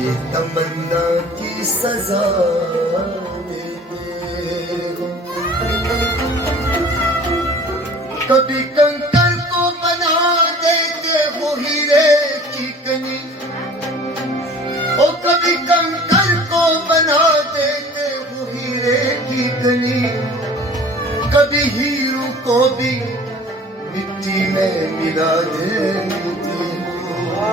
ये तमन्ना की सजा देते हो। कभी कंकर को बना देते हो हीरे की कनी, ओ कभी कंकर को बना देते हो हीरे की कनी, कभी हीरू को भी मिट्टी में मिला देते हो।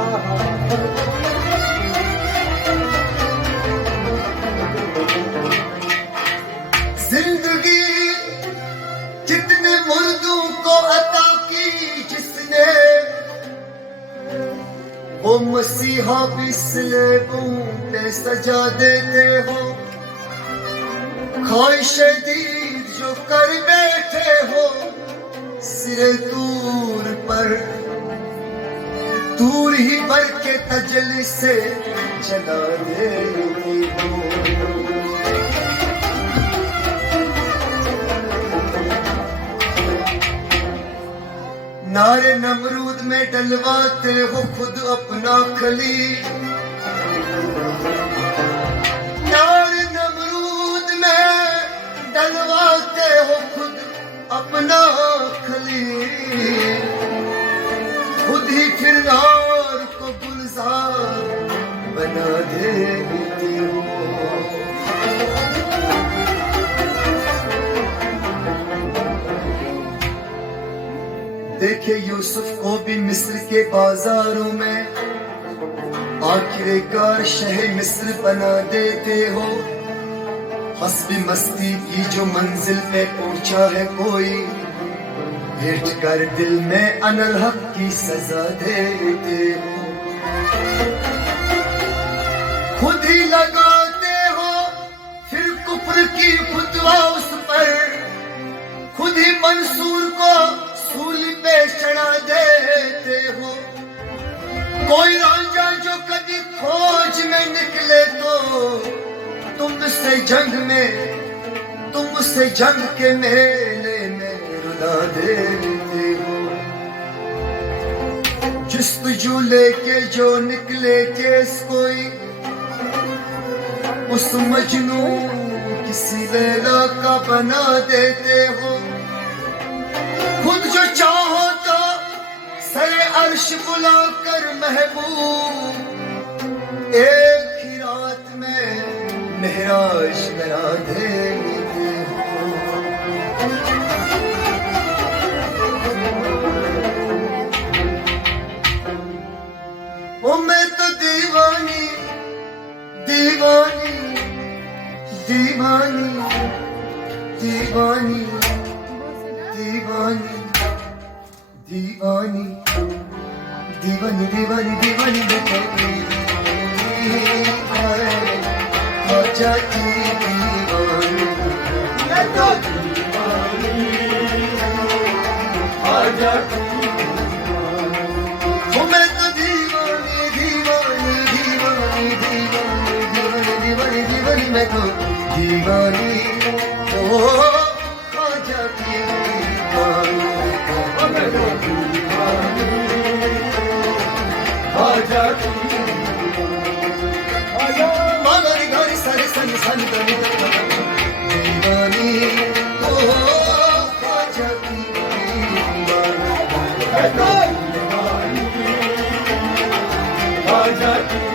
जिंदगी कितने मुर्दों को अता की जिसने, वो मसीहा भी स्लेबों पे सजा देते हो। ख्वाहिश दीद जो कर बैठे हो सिरे दूर पर, दूर ही भर के तजल्ली से जला देते हो। नारे नमरूद में डलवाते हो खुद अपना खली, नारे नमरूद में डलवाते हो खुद अपना खली, खुद ही फिर नार को गुलजार बना देते हो। देखे यूसुफ को भी मिस्र के बाजारों में आखिरकार शह मिस्र बना देते हो। हस्बी मस्ती की जो मंजिल पे पहुंचा है कोई, भेंट कर दिल में अनल हक की सजा देते हो। खुद ही लगाते हो फिर कुफ्र की फतवा उस पर, खुद ही मंसूर को सूली पे चढ़ा देते हो। कोई रांझा जो कभी खोज में निकले तो तुमसे जंग के मेले में रुला देते हो। जुस्तजू लेके जो निकले केस कोई, उस मजनू किसी लैला का बना देते हो। खुद जो चाहो तो सरे अर्श बुलाकर महबूब एक ही रात में महराज करा देते हो। ओ मैं तो दीवानी दीवानी दीवानी दीवानी दीवानी दीवानी दीवानी दीवानी दीवानी जाती दीवानी मैं तो दीवानी दीवानी दीवानी दीवानी दीवानी दीवानी दीवानी मैं तो दीवानी ओ जाती दीवानी ओ जाती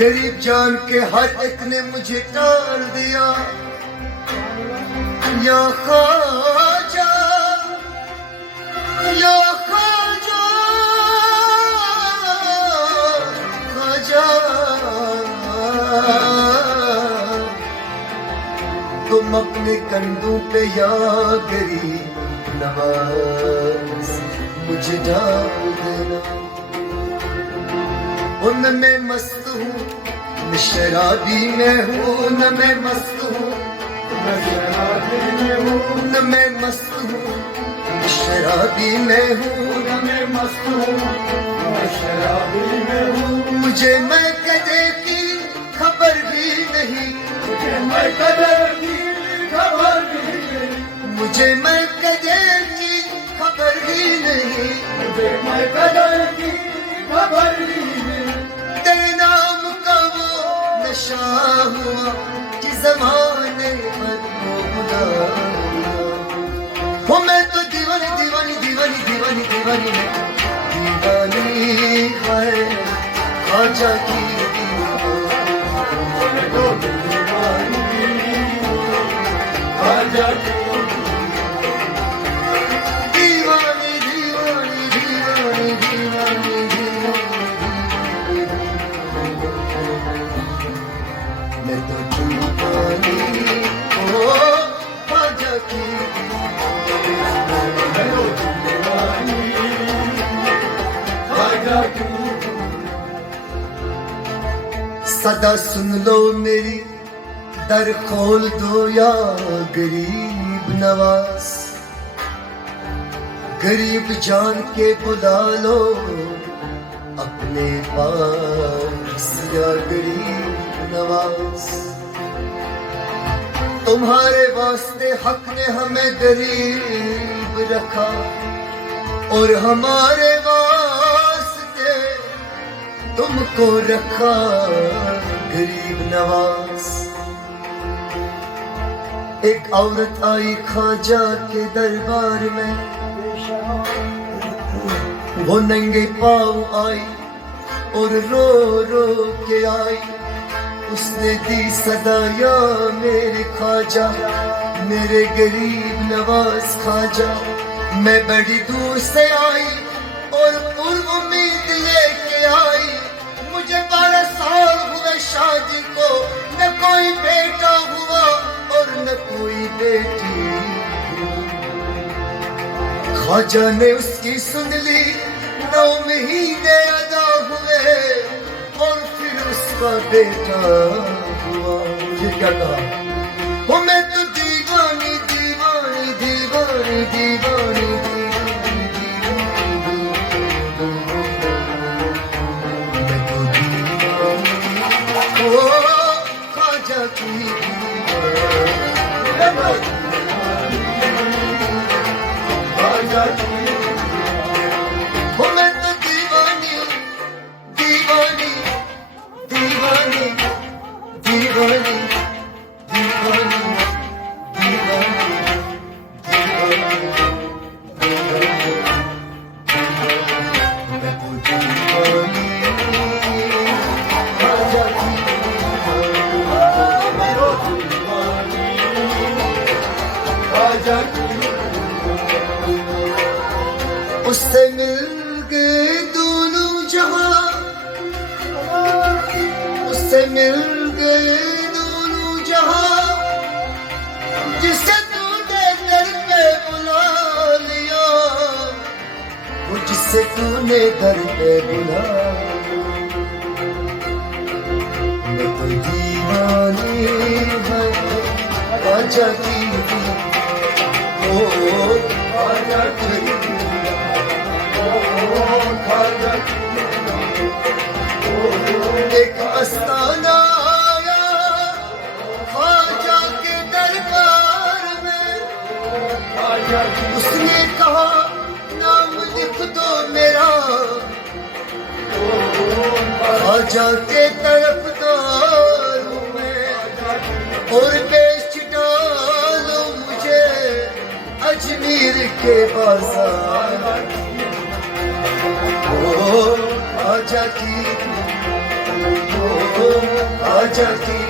गरीब जान के हर एक ने मुझे टाल दिया। या ख्वाजा या ख्वाजा ख्वाजा, तुम अपने कंधों पे या गरीब नवाज मुझे डाल देना। उन मैं मस्त हूँ न शराबी में हूँ, न मैं मस्त हूँ न शराबी में हूँ, न मैं मस्त हूँ न शराबी में हूँ, न मैं मस्त हूँ न शराबी में हूँ। मुझे मैं कदे की खबर भी कदर की खबर नहीं, मुझे मैं कदर की खबर ही नहीं, मुझे मैं कदर की खबर ही नहीं। तेरे नाम का वो नशा हुआ कि जमाने भर को बुला हो। मैं तो दीवानी दीवानी दीवानी दीवानी दीवानी दीवानी है ख्वाजा की ख्वाजा की दीवानी दीवानी दीवानी दीवानी दीवानी। मैं तो दीवानी ओ ख्वाजा की सदा सुन लो मेरी दर खोल दो या गरीब नवाज, गरीब जान के बुला लो अपने पास या गरीब नवाज। तुम्हारे वास्ते हक ने हमें गरीब रखा और हमारे वास्ते तुमको रखा गरीब नवाज। एक औरत आई ख्वाजा के दरबार में, वो नंगे पाँव आई और रो रो के आई। उसने दी सदाया मेरे ख्वाजा, मेरे गरीब नवाज ख्वाजा। मैं बड़ी दूर से आई और पूर्व उम्मीद लेके आई। मुझे 12 साल हुए शादी को, न कोई बेटा हुआ और न कोई बेटी। ख्वाजा ने उसकी सुन ली, 9 महीने अदा हुए और फिर उसका बेटा हुआ। ये क्या कहा? वो मैं तो दीवानी दीवानी दीवानी दीवानी ख्वाजा की ख्वाजा की हो। मैं तो दीवानी दीवानी दीवानी दीवानी दीवानी दीवानी मैं तो दीवानी ख्वाजा की उससे मिल गए दोनों जहां, उससे मिल गए दोनों जहां। जिसे तूने दर पे बुला लिया, वो जिसे तूने दर पे बुला। मैं तो दीवानी है ख्वाजा की, ओ ख्वाजा की, एक मस्ताना आया ख्वाजा के दरबार में। उसने कहा नाम लिख दो मेरा, ख्वाजा के तरफदार में और बेच डालो मुझे अजमेर के बाजार। ख्वाजा की ख्वाजा की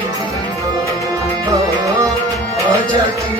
ख्वाजा की